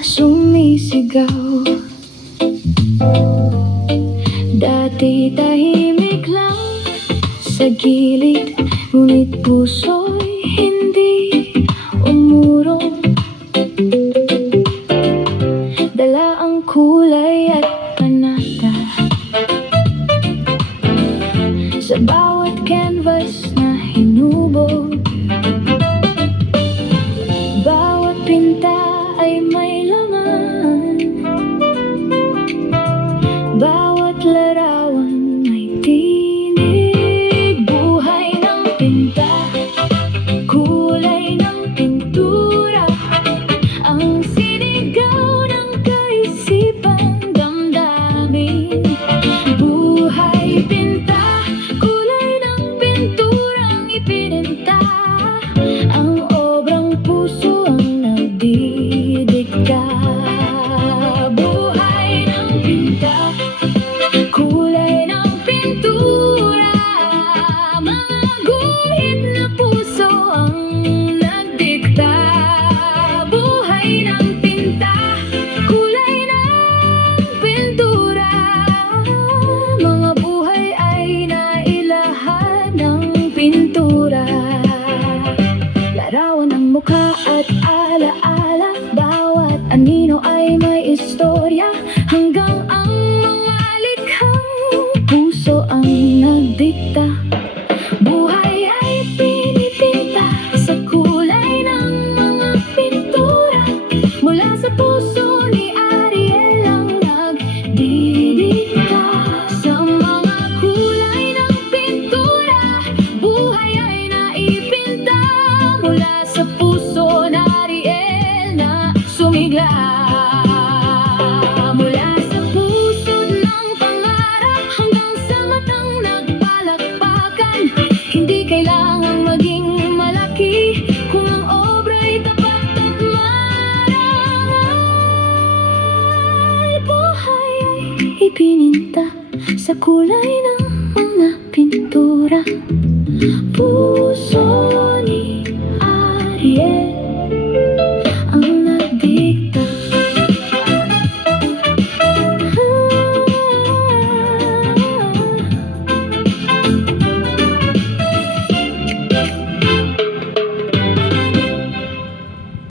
sumisigaw. Dati tahimik lang sa gilid, ngunit puso'y hindi umurong. Dala ang kulay at panata sa bawat canvas na hinubog. Bawat pinta ay may laman, bawat larawan may tinig. Buhay ng pinta, kulay ng pintura, ang sinigaw ng kaisipan, damdamin. Buhay pinta, kulay ng pinturang ipininta, ang obrang puso ang nagdidikta. Buhay ng pinta, kulay ng pintura, mga guhit na puso ang nagdikta. Buhay ng pinta, kulay ng pintura, mga buhay ay nailahad ng pintura. Larawan ng mukha at alaala, bawat anino ay may istorya, hanggang ang mga likhang puso ang nagdikta. Buhay ay pinipinta sa kulay ng mga pintura, mula sa puso ni Ariel ang nagdidikta. Sa mga kulay ng pintura, buhay ay naipinta, mula sa puso ni Ariel na sumigla. Mula sa puso ng pangarap hanggang sa matang nagpalakpakan, hindi kailangang maging malaki kung ang obra'y tapat at marangal. Buhay ay ipininta sa kulay ng mga pintura, puso ni Ariel.